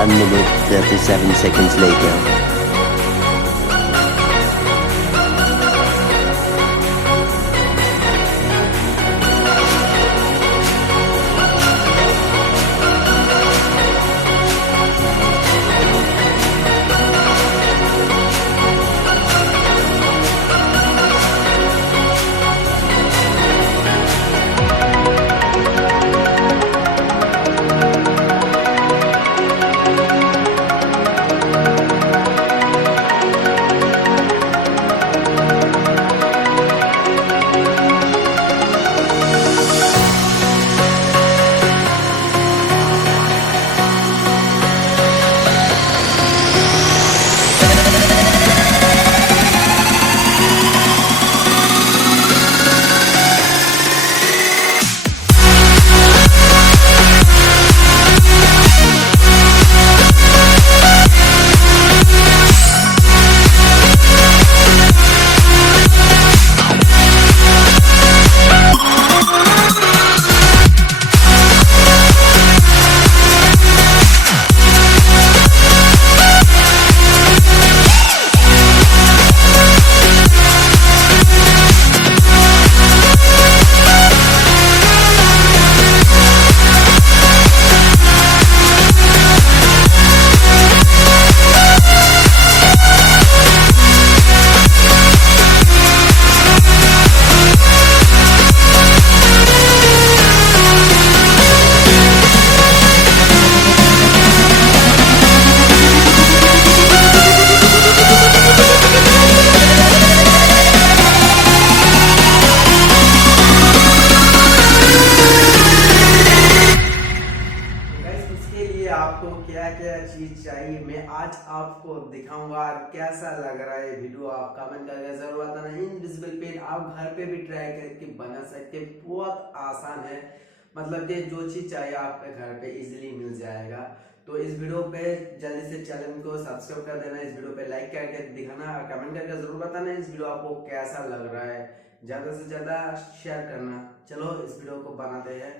1 minute 37 seconds later. Guys इसके लिए आपको क्या क्या चीज चाहिए मैं आज आपको दिखाऊंगा। कैसा लग रहा है वीडियो आप कमेंट करके जरूर बताना। इनविजिबल पेन आप घर पे भी ट्राई करके बना सकते हैं, बहुत आसान है। मतलब कि जो चीज चाहिए आपके घर पे इजीली मिल जाएगा। तो इस वीडियो पे जल्दी से चैनल को सब्सक्राइब कर देना, इस वीडियो पे लाइक करके दिखाना और कमेंट करके जरूर बताना इस वीडियो आपको कैसा लग रहा है। ज्यादा से ज्यादा शेयर करना। चलो इस वीडियो को बनाते हैं।